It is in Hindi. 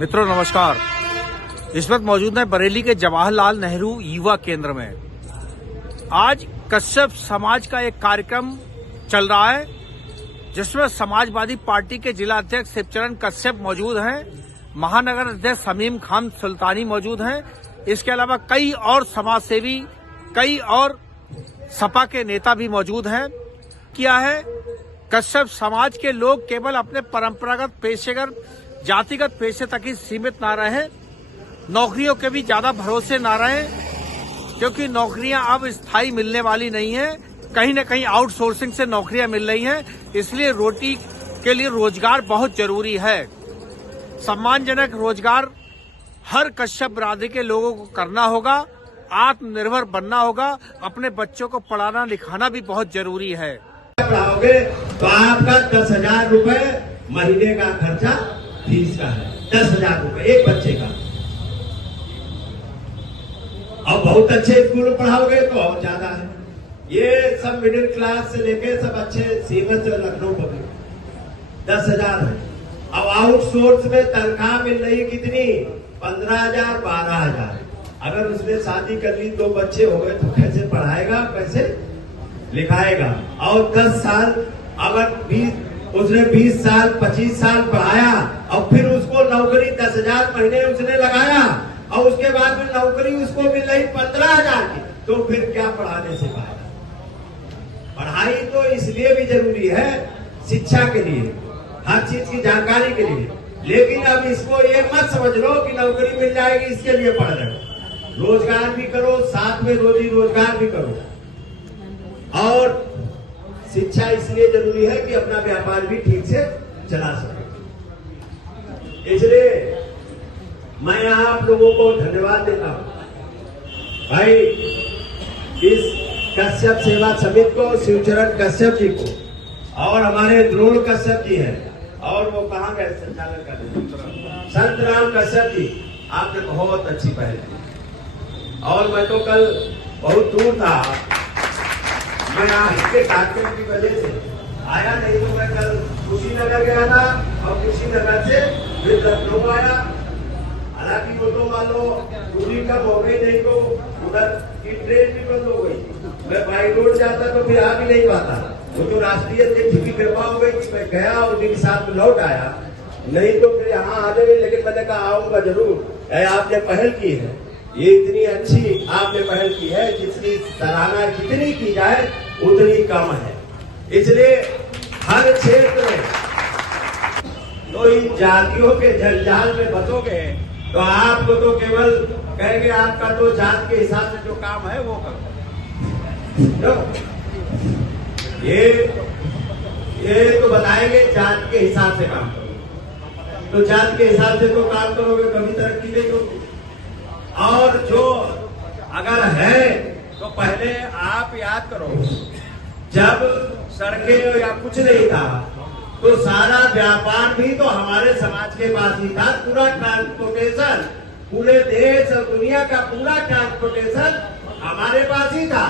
मित्रों नमस्कार। इस वक्त मौजूद है बरेली के जवाहरलाल नेहरू युवा केंद्र में। आज कश्यप समाज का एक कार्यक्रम चल रहा है जिसमें समाजवादी पार्टी के जिला अध्यक्ष शिवचरण कश्यप मौजूद हैं, महानगर अध्यक्ष शमीम खान सुल्तानी मौजूद हैं। इसके अलावा कई और समाजसेवी, कई और सपा के नेता भी मौजूद हैं। क्या है, कश्यप समाज के लोग केवल अपने परंपरागत पेशेगर जातिगत पेशे तक ही सीमित ना रहे, नौकरियों के भी ज्यादा भरोसे ना रहे, क्योंकि नौकरियां अब स्थायी मिलने वाली नहीं है। कहीं न कहीं आउटसोर्सिंग से नौकरियां मिल रही हैं, इसलिए रोटी के लिए रोजगार बहुत जरूरी है। सम्मानजनक रोजगार हर कश्यप बिरादरी के लोगों को करना होगा, आत्मनिर्भर बनना होगा, अपने बच्चों को पढ़ाना लिखाना भी बहुत जरूरी है। पढ़ाओगे तो आपका 10,000 रुपए महीने का खर्चा फीस का है। 10,000 रुपए एक बच्चे का। और बहुत अच्छे स्कूल में पढ़ाओगे तो और ज्यादा है। ये सब मिडिल क्लास से लेके सब अच्छे सीमेंट लखनऊ पब्लिक 10,000 है। अब आउटसोर्स में तनख्वाह मिल रही है कितनी? 15,000 12,000। अगर उसने शादी कर ली, 2 बच्चे हो गए, तो कैसे पढ़ाएगा, कैसे लिखाएगा? और 10 साल अगर उसने 20 साल 25 साल पढ़ाया और फिर उसको नौकरी 10,000 महीने उसने लगाया और उसके बाद में नौकरी उसको मिल रही 15,000 की, तो फिर क्या पढ़ाने से फायदा? पढ़ाई तो इसलिए भी जरूरी है, शिक्षा के लिए, हर चीज की जानकारी के लिए। लेकिन अब इसको ये मत समझ लो कि नौकरी मिल जाएगी इसके लिए पढ़ रहे हो। रोजगार भी करो, साथ में रोजी रोजगार भी करो। और शिक्षा इसलिए जरूरी है कि अपना व्यापार भी ठीक से चला सके। इसलिए मैं आप लोगों को धन्यवाद देता हूं भाई, इस कश्यप सेवा समिति को, शिवचरण कश्यप जी को, और हमारे द्रोण कश्यप जी हैं, और वो कहाँ गए संचालक का संत राम कश्यप जी, आपने बहुत अच्छी पहल की। और मैं तो कल बहुत दूर था, मैं आपके कार्यक्रम की वजह से आया, नहीं तो मैं कल कुशीनगर गया था और कुशीनगर से फिर लखनऊ आया। हालांकि वो तो मान लो दूरी कम हो गई, नहीं तो उधर की ट्रेन भी बंद हो गई। मैं बाई रोड जाता तो फिर आ भी नहीं पाता। वो तो राष्ट्रीय अध्यक्ष की कृपा हो गई कि मैं गया और उनके साथ में लौट आया, नहीं तो फिर यहाँ आ जाए। लेकिन मैंने कहा आऊंगा जरूर। आपने पहल की है, ये इतनी अच्छी आपने पहल की है जिसकी सराहना जितनी की जाए उतनी कम है। इसलिए हर क्षेत्र में तो इन जातियों के जंजाल में बसोगे तो आपको तो केवल कहेंगे आपका तो जात के हिसाब से जो काम है वो करो। ये तो बताएंगे जात के हिसाब से काम करो, तो जात के हिसाब से तो काम करोगे कभी तरक्की नहीं होगी। और जो अगर है तो पहले आप याद करो, जब सड़कें या कुछ नहीं था तो सारा व्यापार भी तो हमारे समाज के पास ही था। पूरा ट्रांसपोर्टेशन, पूरे देश और दुनिया का पूरा ट्रांसपोर्टेशन हमारे पास ही था।